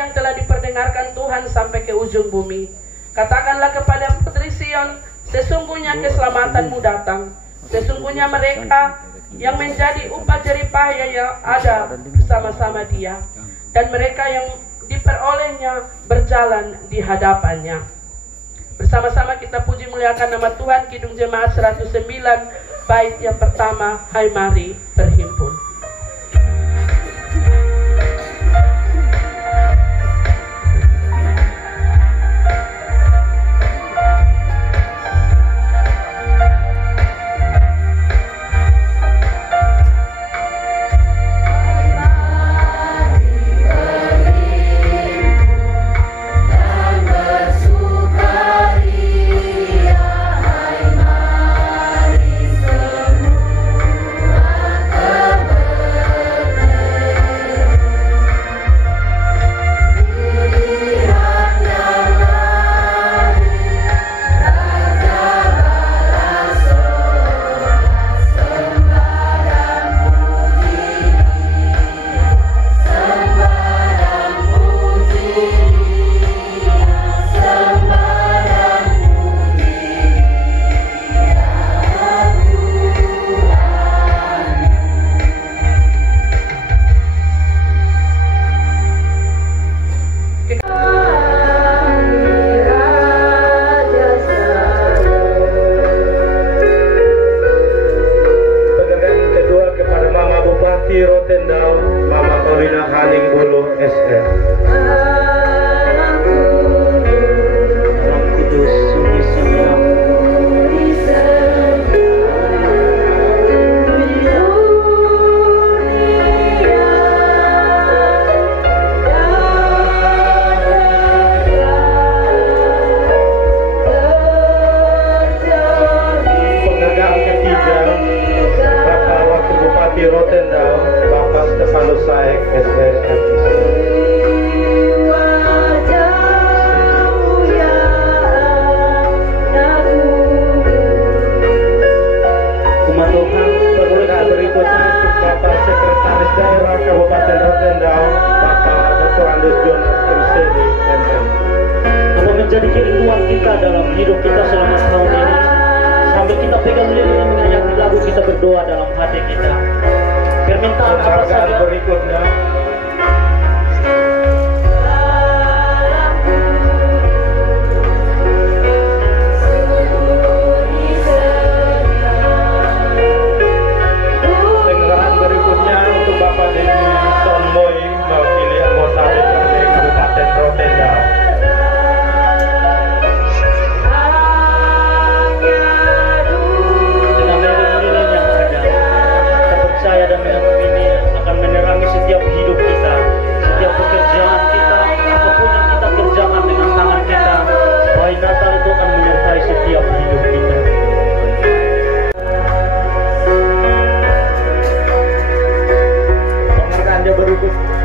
yang telah diperdengarkan Tuhan sampai ke ujung bumi. Katakanlah kepada putri Sion, sesungguhnya keselamatanmu datang. Sesungguhnya mereka yang menjadi upah jeripaya yang ada bersama-sama dia, dan mereka yang diperolehnya berjalan di hadapannya. Bersama-sama kita puji muliakan nama Tuhan. Kidung Jemaat 109 bait yang pertama, Hai mari berhimpun.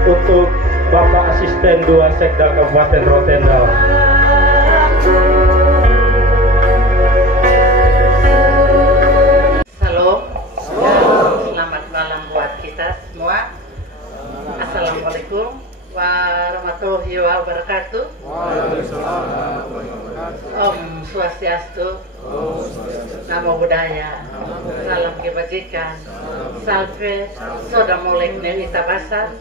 Untuk Bapak Asisten 2 Sekda Kabupaten Rotendao. Salam. Selamat malam buat kita semua. Assalamualaikum warahmatullahi wabarakatuh. Om Swastiastu. Namo Buddhaya. Salam kebajikan. Salve. Soda molek nenita basar.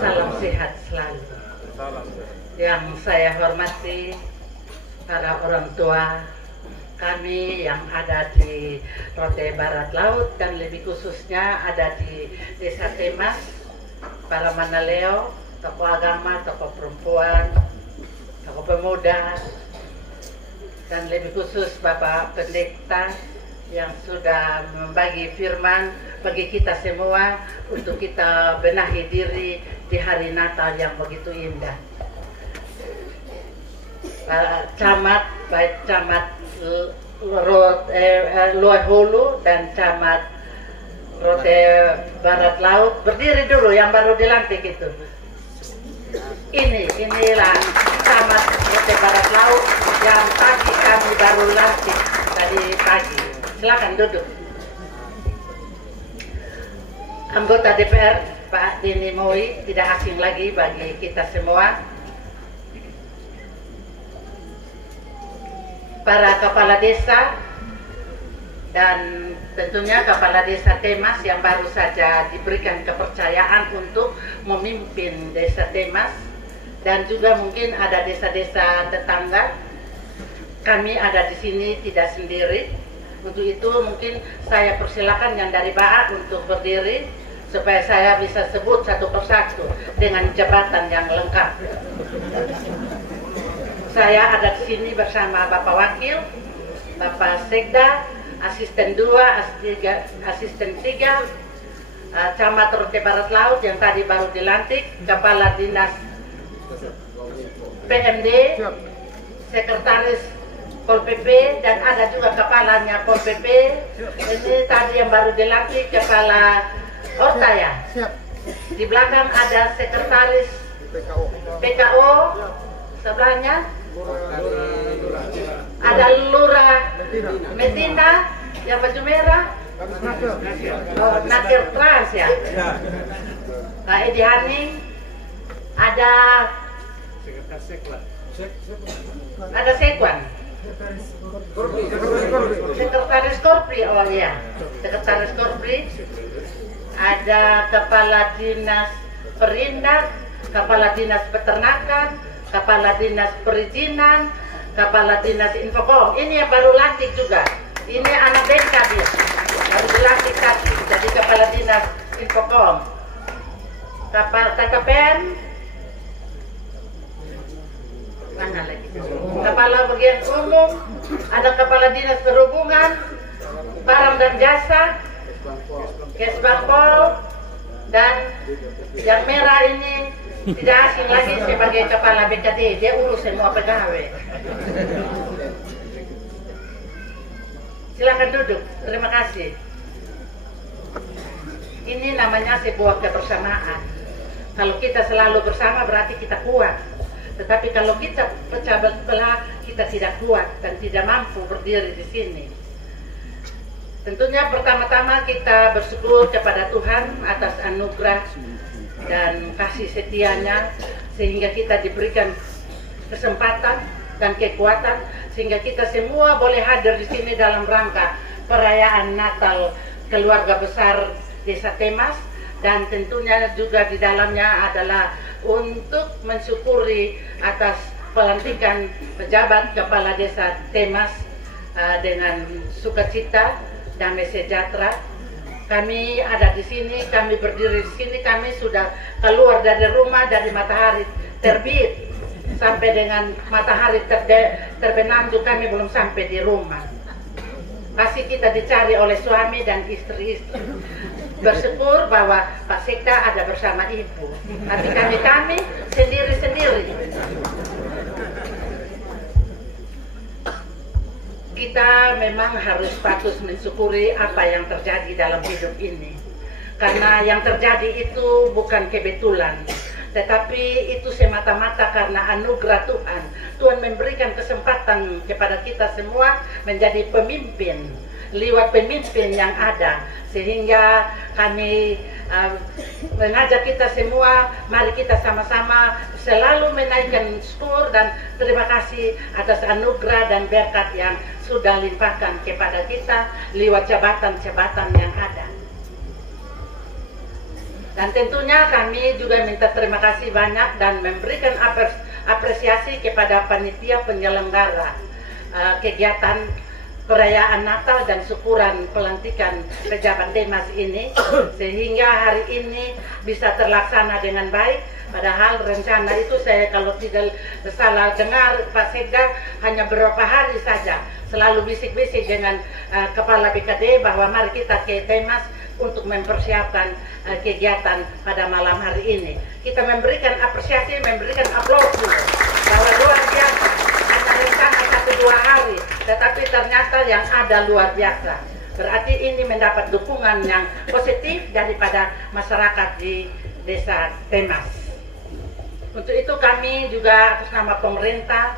Salam sehat selalu. Yang saya hormati para orang tua kami yang ada di Rote Barat Laut dan lebih khususnya ada di Desa Temas, para Manaleo, tokoh agama, tokoh perempuan, tokoh pemuda, dan lebih khusus Bapak Pendeta yang sudah membagi firman bagi kita semua untuk kita benahi diri di hari Natal yang begitu indah. Camat, baik Camat Luehulu dan Camat Rote Barat Laut, berdiri dulu yang baru dilantik itu. Inilah Camat Rote Barat Laut yang tadi kami baru lantik tadi pagi. Silakan duduk. Anggota DPR Pak Dini Moi, tidak asing lagi bagi kita semua. para kepala desa dan tentunya kepala desa Temas yang baru saja diberikan kepercayaan untuk memimpin desa Temas, dan juga mungkin ada desa-desa tetangga. Kami ada di sini tidak sendiri. Untuk itu mungkin saya persilakan yang dari Baak untuk berdiri supaya saya bisa sebut satu persatu dengan jabatan yang lengkap. Saya ada di sini bersama Bapak Wakil, Bapak Sekda, Asisten 2, Asisten 3, Camat Rote Barat Laut yang tadi baru dilantik, Kepala Dinas PMD, Sekretaris Pol PP, dan ada juga kepalanya Pol PP. Ini tadi yang baru dilantik Kepala Ortaya. Di belakang ada Sekretaris PKO, sebelahnya ada Lurah Medina yang baju merah. Oh, Nakir Trans ya. Pak Edi Haning, ada Sekwan, Sekretaris Korpri, oh ya, Sekretaris Korpri, ada Kepala Dinas Perindak, Kepala Dinas Peternakan, Kepala Dinas Perizinan, Kepala Dinas Infokom. Ini yang baru lantik juga. Ini anak BK dia, baru dilantik tadi, jadi Kepala Dinas Infokom. KKPN, mana lagi? Kepala Bagian Umum, ada Kepala Dinas Perhubungan, Barang dan Jasa, Kesbangpol, dan yang merah ini tidak asing lagi sebagai Kepala BKD, dia urus semua pegawai. Silakan duduk, terima kasih. Ini namanya sebuah kebersamaan. Kalau kita selalu bersama berarti kita kuat. Tetapi kalau kita pecah belah, kita tidak kuat dan tidak mampu berdiri di sini. Tentunya pertama-tama kita bersyukur kepada Tuhan atas anugerah dan kasih setianya, sehingga kita diberikan kesempatan dan kekuatan, sehingga kita semua boleh hadir di sini dalam rangka perayaan Natal keluarga besar Desa Temas, dan tentunya juga di dalamnya adalah untuk mensyukuri atas pelantikan pejabat Kepala Desa Temas dengan sukacita, damai sejahtera. Kami ada di sini, kami berdiri di sini, kami sudah keluar dari rumah dari matahari terbit sampai dengan matahari terbenam juga kami belum sampai di rumah. Pasti kita dicari oleh suami dan istri-istri. Bersyukur bahwa Pak Sekda ada bersama Ibu, tapi kami sendiri-sendiri. Kita memang harus patut mensyukuri apa yang terjadi dalam hidup ini, karena yang terjadi itu bukan kebetulan, tetapi itu semata-mata karena anugerah Tuhan. Tuhan memberikan kesempatan kepada kita semua menjadi pemimpin lewat pemimpin yang ada, sehingga kami mengajak kita semua, mari kita sama-sama selalu menaikkan syukur dan terima kasih atas anugerah dan berkat yang sudah limpahkan kepada kita lewat jabatan-jabatan yang ada. Dan tentunya kami juga minta terima kasih banyak dan memberikan apresiasi kepada panitia penyelenggara kegiatan perayaan Natal dan syukuran pelantikan pejabat Temas ini, sehingga hari ini bisa terlaksana dengan baik. Padahal rencana itu saya kalau tidak salah dengar Pak Sekda hanya beberapa hari saja, selalu bisik-bisik dengan Kepala BKD bahwa mari kita ke Temas untuk mempersiapkan kegiatan pada malam hari ini. Kita memberikan apresiasi, memberikan aplaus bahwa luar biasa. Rencana 1-2 hari, tetapi ternyata yang ada luar biasa. Berarti ini mendapat dukungan yang positif daripada masyarakat di Desa Temas. Untuk itu kami juga atas nama pemerintah,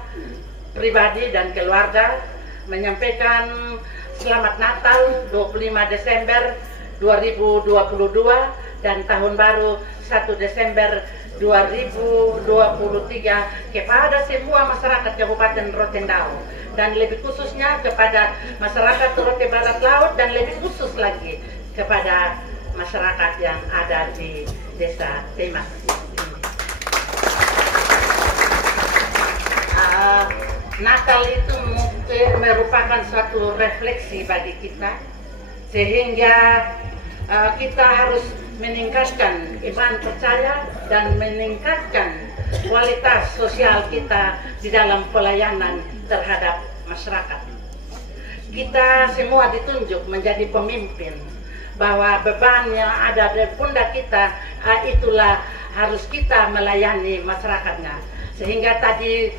pribadi dan keluarga menyampaikan selamat Natal 25 Desember 2022 dan tahun baru 1 Desember 2023 kepada semua masyarakat Kabupaten Rotendao, dan lebih khususnya kepada masyarakat Rote Barat Laut, dan lebih khusus lagi kepada masyarakat yang ada di Desa Temas. Natal itu merupakan suatu refleksi bagi kita, sehingga kita harus meningkatkan iman percaya dan meningkatkan kualitas sosial kita di dalam pelayanan terhadap masyarakat. Kita semua ditunjuk menjadi pemimpin, bahwa beban yang ada di pundak kita itulah harus kita melayani masyarakatnya. Sehingga tadi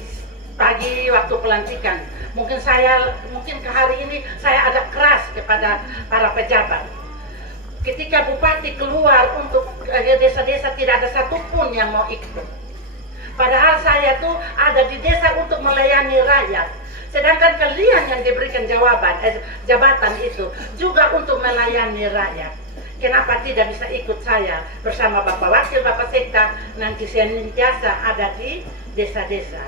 pagi waktu pelantikan, mungkin ke hari ini saya agak keras kepada para pejabat. Ketika bupati keluar untuk desa-desa, tidak ada satupun yang mau ikut. Padahal saya tuh ada di desa untuk melayani rakyat. Sedangkan kalian yang diberikan jabatan itu juga untuk melayani rakyat. Kenapa tidak bisa ikut saya bersama Bapak Wakil, Bapak Sekda, nanti senantiasa ada di desa-desa.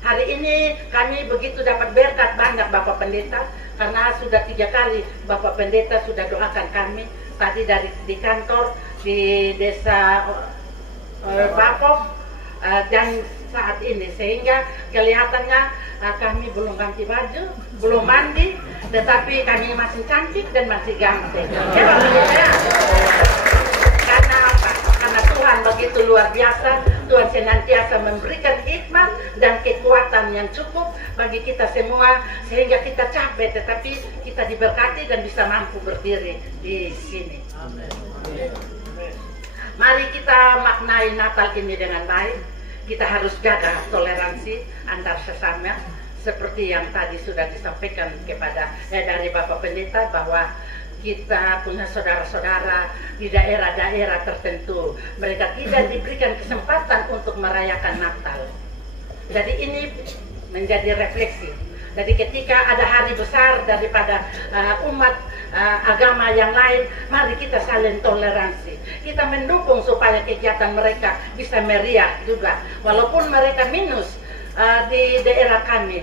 Hari ini kami begitu dapat berkat banyak Bapak Pendeta, karena sudah 3 kali Bapak Pendeta sudah doakan kami. Tadi di kantor di desa Bapok, dan saat ini, sehingga kelihatannya kami belum ganti baju, belum mandi, tetapi kami masih cantik dan masih ganteng. Ya, karena apa? Karena Tuhan begitu luar biasa. Tuhan senantiasa memberikan hikmat dan kekuatan yang cukup bagi kita semua, sehingga kita capek tetapi kita diberkati dan bisa mampu berdiri di sini. Amen. Mari kita maknai Natal ini dengan baik. Kita harus jaga toleransi antar sesama, seperti yang tadi sudah disampaikan dari Bapak Pendeta, bahwa kita punya saudara-saudara di daerah-daerah tertentu, mereka tidak diberikan kesempatan untuk merayakan Natal. Jadi ini menjadi refleksi. Jadi ketika ada hari besar daripada umat agama yang lain, mari kita saling toleransi. Kita mendukung supaya kegiatan mereka bisa meriah juga, walaupun mereka minus. Di daerah kami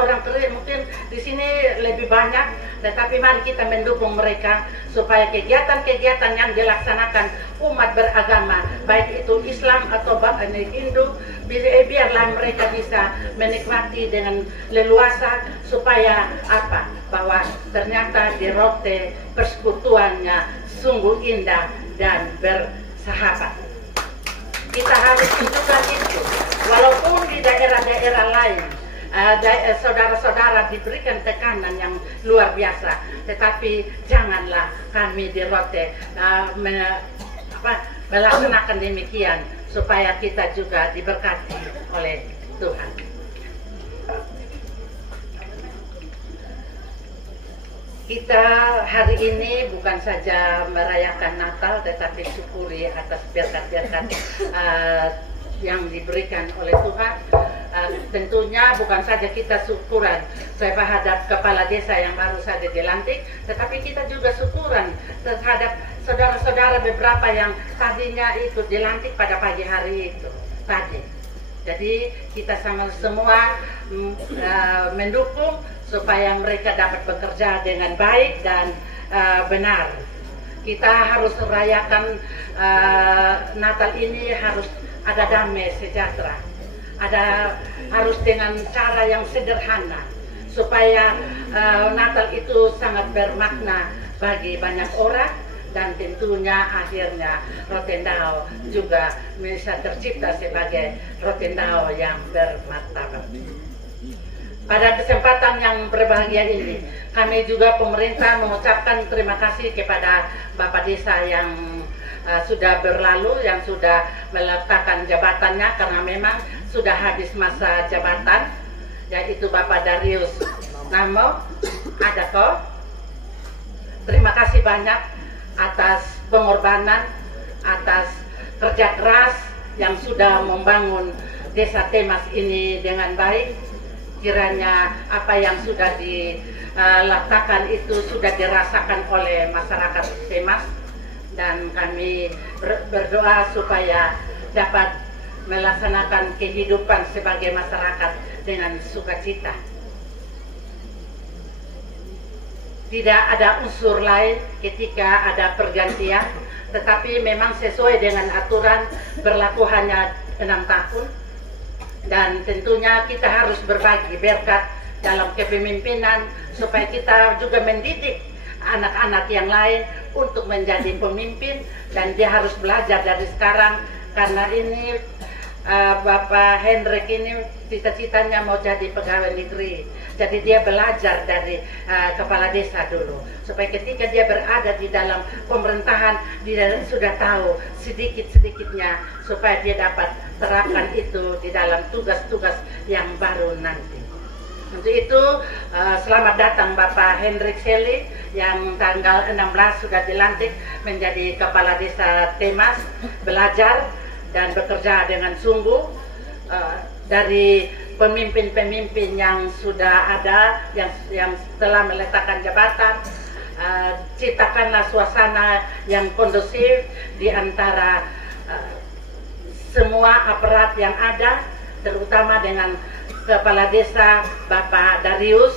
orang Keri mungkin di sini lebih banyak, tetapi mari kita mendukung mereka supaya kegiatan-kegiatan yang dilaksanakan umat beragama, baik itu Islam atau Hindu, biarlah mereka bisa menikmati dengan leluasa, supaya apa? Bahwa ternyata di Rote persekutuannya sungguh indah dan bersahabat. Kita harus tunjukkan itu, walaupun di daerah-daerah lain saudara-saudara diberikan tekanan yang luar biasa, tetapi janganlah kami di Rote melaksanakan demikian, supaya kita juga diberkati oleh Tuhan. Kita hari ini bukan saja merayakan Natal, tetapi syukuri atas berkat-berkat yang diberikan oleh Tuhan. Tentunya bukan saja kita syukuran terhadap kepala desa yang baru saja dilantik, tetapi kita juga syukuran terhadap saudara-saudara beberapa yang tadinya ikut dilantik pada pagi hari itu tadi. Jadi kita sama semua mendukung supaya mereka dapat bekerja dengan baik dan benar. Kita harus merayakan Natal ini harus ada damai sejahtera, harus dengan cara yang sederhana, supaya Natal itu sangat bermakna bagi banyak orang, dan tentunya akhirnya Rotendao juga bisa tercipta sebagai Rotendao yang bermartabat. Pada kesempatan yang berbahagia ini, kami juga pemerintah mengucapkan terima kasih kepada Bapak Desa yang sudah berlalu, yang sudah meletakkan jabatannya karena memang sudah habis masa jabatan, yaitu Bapak Darius Namo. Ada kok? Terima kasih banyak atas pengorbanan, atas kerja keras yang sudah membangun Desa Temas ini dengan baik. Kiranya apa yang sudah diletakkan itu sudah dirasakan oleh masyarakat Temas, dan kami berdoa supaya dapat melaksanakan kehidupan sebagai masyarakat dengan sukacita. Tidak ada unsur lain ketika ada pergantian, tetapi memang sesuai dengan aturan berlaku hanya 6 tahun, dan tentunya kita harus berbagi berkat dalam kepemimpinan supaya kita juga mendidik anak-anak yang lain untuk menjadi pemimpin, dan dia harus belajar dari sekarang karena ini Bapak Hendrik ini cita-citanya mau jadi pegawai negeri. Jadi dia belajar dari kepala desa dulu, supaya ketika dia berada di dalam pemerintahan dia sudah tahu sedikit-sedikitnya supaya dia dapat terapkan itu di dalam tugas-tugas yang baru nanti. Untuk itu selamat datang Bapak Hendrik Seli yang tanggal 16 sudah dilantik menjadi kepala desa Temas, belajar dan bekerja dengan sungguh dari pemimpin-pemimpin yang sudah ada, yang telah meletakkan jabatan. Ciptakanlah suasana yang kondusif di antara semua aparat yang ada, terutama dengan kepala desa Bapak Darius.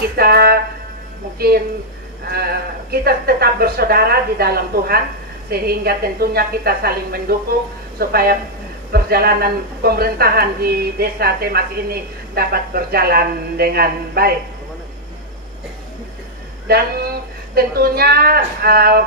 Kita mungkin kita tetap bersaudara di dalam Tuhan, sehingga tentunya kita saling mendukung supaya perjalanan pemerintahan di desa Temas ini dapat berjalan dengan baik. Dan tentunya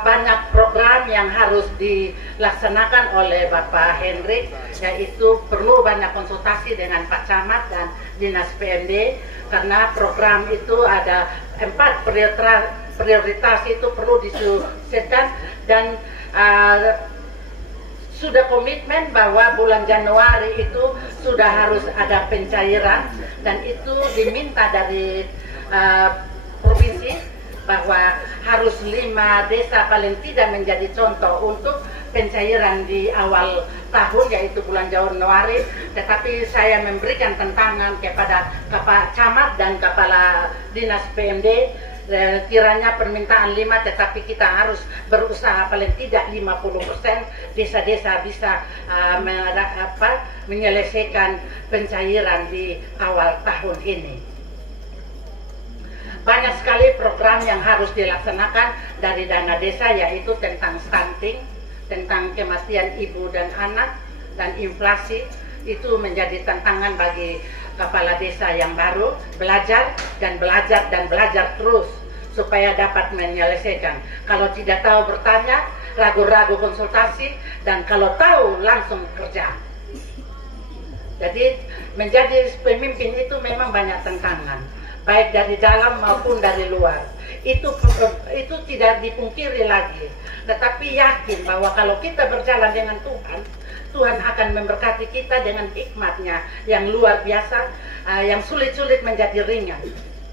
banyak program yang harus dilaksanakan oleh Bapak Hendrik, yaitu perlu banyak konsultasi dengan Pak Camat dan Dinas PMD, karena program itu ada 4 prioritas itu perlu disukseskan, dan sudah komitmen bahwa bulan Januari itu sudah harus ada pencairan, dan itu diminta dari provinsi bahwa harus 5 desa paling tidak menjadi contoh untuk pencairan di awal tahun, yaitu bulan Januari. Tetapi saya memberikan tantangan kepada Kepala Camat dan Kepala Dinas PMD, kiranya permintaan 5, tetapi kita harus berusaha paling tidak 50% desa-desa bisa menyelesaikan pencairan di awal tahun ini. Banyak sekali program yang harus dilaksanakan dari dana desa, yaitu tentang stunting, tentang kematian ibu dan anak, dan inflasi. Itu menjadi tantangan bagi kepala desa yang baru, belajar dan belajar terus supaya dapat menyelesaikan. Kalau tidak tahu bertanya, ragu-ragu konsultasi, dan kalau tahu langsung kerja. Jadi menjadi pemimpin itu memang banyak tantangan, baik dari dalam maupun dari luar. Itu tidak dipungkiri lagi. Tetapi yakin bahwa kalau kita berjalan dengan Tuhan, Tuhan akan memberkati kita dengan hikmat-Nya yang luar biasa, yang sulit-sulit menjadi ringan.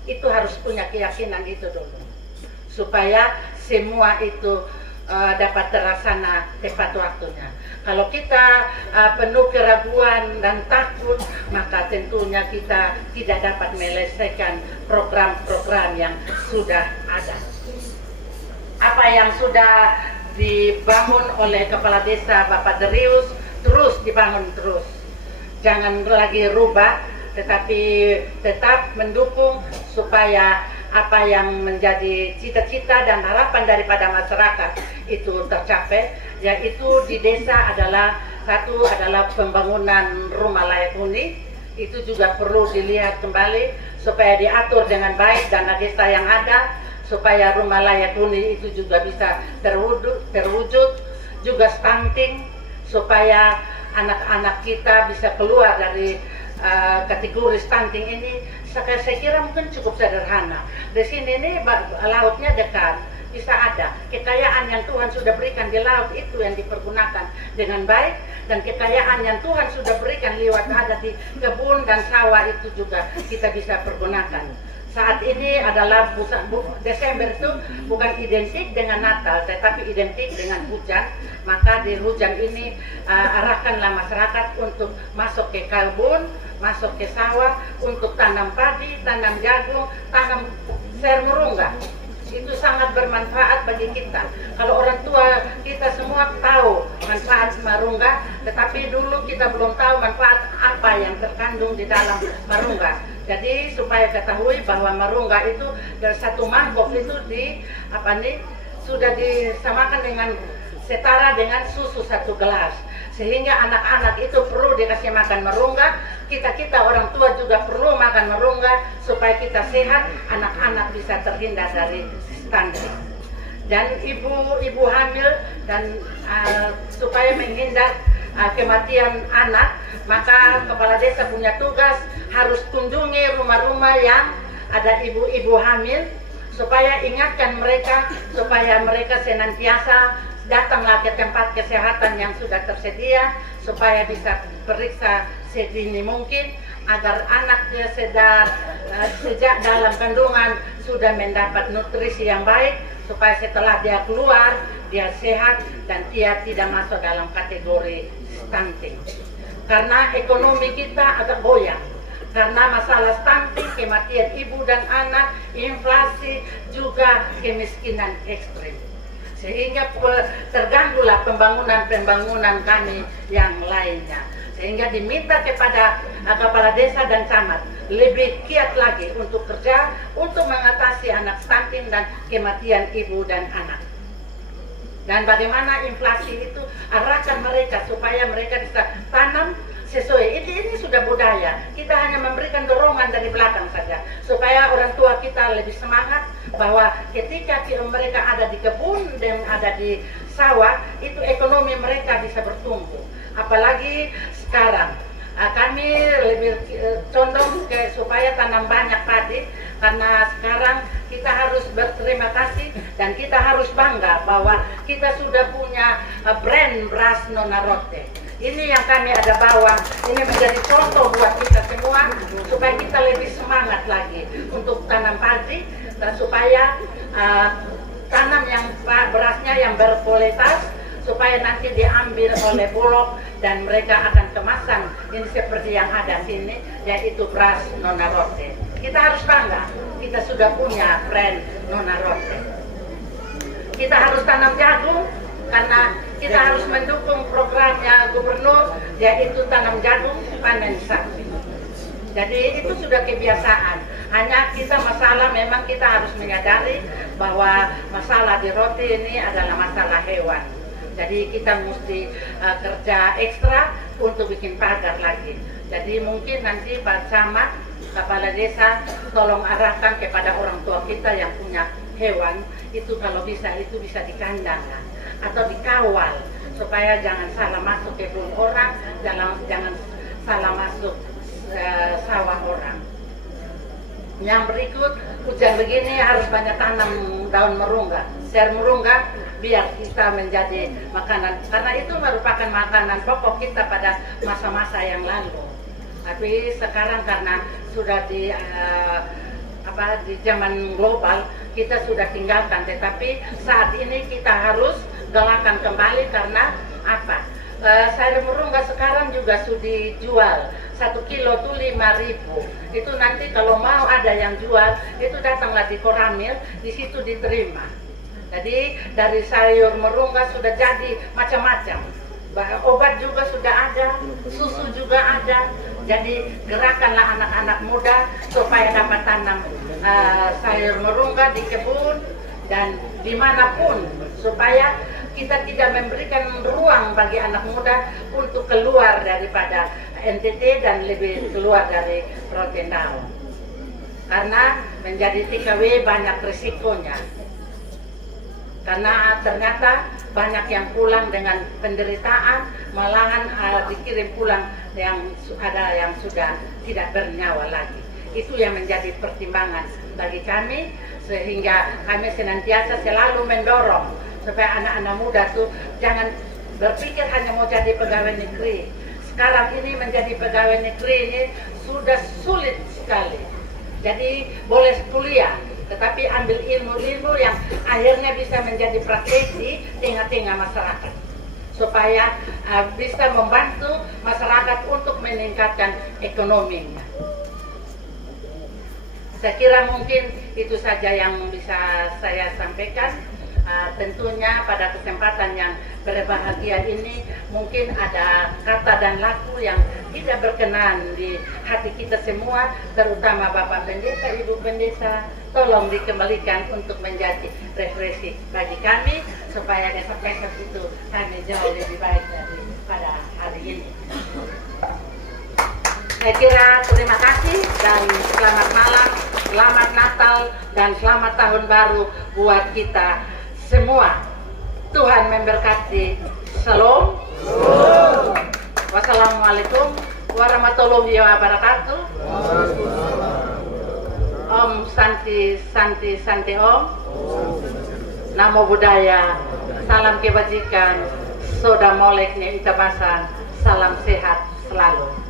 Itu harus punya keyakinan itu dulu, supaya semua itu dapat terlaksana tepat waktunya. Kalau kita penuh keraguan dan takut, maka tentunya kita tidak dapat menyelesaikan program-program yang sudah ada. Apa yang sudah dibangun oleh Kepala Desa Bapak Darius terus dibangun terus. Jangan lagi rubah, tetapi tetap mendukung supaya apa yang menjadi cita-cita dan harapan daripada masyarakat itu tercapai, yaitu di desa adalah satu adalah pembangunan rumah layak huni. Itu juga perlu dilihat kembali supaya diatur dengan baik dana desa yang ada, supaya rumah layak huni itu juga bisa terwujud, juga stunting supaya anak-anak kita bisa keluar dari kategori stunting ini. Saya kira mungkin cukup sederhana. Di sini ini lautnya dekat, bisa ada kekayaan yang Tuhan sudah berikan di laut itu yang dipergunakan dengan baik, dan kekayaan yang Tuhan sudah berikan lewat ada di kebun dan sawah itu juga kita bisa pergunakan. Saat ini adalah Desember itu bukan identik dengan Natal, tetapi identik dengan hujan. Maka di hujan ini arahkanlah masyarakat untuk masuk ke kebun, masuk ke sawah, untuk tanam padi, tanam jagung, tanam sermurungga, itu sangat bermanfaat bagi kita. Kalau orang tua kita semua tahu manfaat marungga, tetapi dulu kita belum tahu manfaat apa yang terkandung di dalam marungga. Jadi supaya ketahui bahwa marungga itu dari satu mangkok itu sudah disamakan dengan setara dengan susu 1 gelas. Sehingga anak-anak itu perlu dikasih makan marungga, kita orang tua juga perlu makan marungga supaya kita sehat, anak-anak bisa terhindar dari stunting. Dan ibu hamil dan supaya menghindar kematian anak, maka kepala desa punya tugas harus kunjungi rumah-rumah yang ada ibu-ibu hamil supaya ingatkan mereka supaya mereka senantiasa datanglah ke tempat kesehatan yang sudah tersedia supaya bisa periksa sedini mungkin agar anaknya sejak dalam kandungan sudah mendapat nutrisi yang baik supaya setelah dia keluar dia sehat dan dia tidak masuk dalam kategori stunting. Karena ekonomi kita agak goyang karena masalah stunting, kematian ibu dan anak, inflasi, juga kemiskinan ekstrim. Sehingga terganggulah pembangunan kami yang lainnya. Sehingga diminta kepada kepala desa dan camat lebih giat lagi untuk kerja untuk mengatasi anak stunting dan kematian ibu dan anak. Dan bagaimana inflasi itu arahkan mereka supaya mereka bisa tanam sesuai. Ini sudah budaya. Kita hanya memberikan dorongan dari belakang saja supaya orang tua kita lebih semangat bahwa ketika mereka ada di kebun dan ada di sawah itu ekonomi mereka bisa bertumbuh. Apalagi sekarang kami lebih condong supaya tanam banyak padi karena sekarang kita harus berterima kasih dan kita harus bangga bahwa kita sudah punya brand beras Nona Rote. Ini yang kami ada bawa, ini menjadi contoh buat kita semua supaya kita lebih semangat lagi untuk tanam padi dan supaya tanam yang berasnya yang berkualitas supaya nanti diambil oleh Bulog dan mereka akan kemasan ini seperti yang ada sini yaitu beras Nona Rote. Kita harus bangga, kita sudah punya brand Nona Rote. Kita harus tanam jagung karena kita harus mendukung programnya gubernur yaitu tanam jagung panen sapi. Jadi itu sudah kebiasaan. Hanya kita masalah memang kita harus menyadari bahwa masalah di roti ini adalah masalah hewan. Jadi kita mesti kerja ekstra untuk bikin pagar lagi. Jadi mungkin nanti Pak Camat, Kepala Desa tolong arahkan kepada orang tua kita yang punya hewan itu kalau bisa itu bisa dikandang atau dikawal supaya jangan salah masuk kebun orang, jangan salah masuk sawah orang. Yang berikut, hujan begini harus banyak tanam daun merungga, ser merungga biar kita menjadi makanan karena itu merupakan makanan pokok kita pada masa-masa yang lalu. Tapi sekarang karena sudah di zaman global kita sudah tinggalkan, tetapi saat ini kita harus galakan kembali karena apa? Sayur merungga sekarang juga sudah dijual 1 kilo tuh 5.000. Itu nanti kalau mau ada yang jual itu datanglah di Koramil, di situ diterima. Jadi dari sayur merungga sudah jadi macam-macam. Obat juga sudah ada, susu juga ada. Jadi gerakanlah anak-anak muda supaya dapat tanam sayur merungga di kebun dan dimanapun supaya kita tidak memberikan ruang bagi anak muda untuk keluar daripada NTT dan lebih keluar dari Rotendao. Karena menjadi TKW banyak risikonya. Karena ternyata banyak yang pulang dengan penderitaan, malahan dikirim pulang yang ada yang sudah tidak bernyawa lagi. Itu yang menjadi pertimbangan bagi kami, sehingga kami senantiasa selalu mendorong supaya anak-anak muda tuh jangan berpikir hanya mau jadi pegawai negeri. Sekarang ini menjadi pegawai negeri ini sudah sulit sekali. Jadi boleh kuliah, tetapi ambil ilmu-ilmu yang akhirnya bisa menjadi praktisi tengah-tengah masyarakat supaya bisa membantu masyarakat untuk meningkatkan ekonominya. Saya kira mungkin itu saja yang bisa saya sampaikan. Tentunya pada kesempatan yang berbahagia ini mungkin ada kata dan laku yang tidak berkenan di hati kita semua, terutama Bapak Pendeta, Ibu Pendeta, tolong dikembalikan untuk menjadi refleksi bagi kami supaya besok-besok itu kami jauh lebih baik daripada hari ini. Saya kira terima kasih dan selamat malam, selamat Natal dan selamat Tahun Baru buat kita semua. Tuhan memberkati. Shalom. Wassalamualaikum warahmatullahi wabarakatuh. Om Santi Santi Santi Om. Namo Buddhaya. Salam kebajikan. Soda moleknya itabasan. Salam sehat selalu.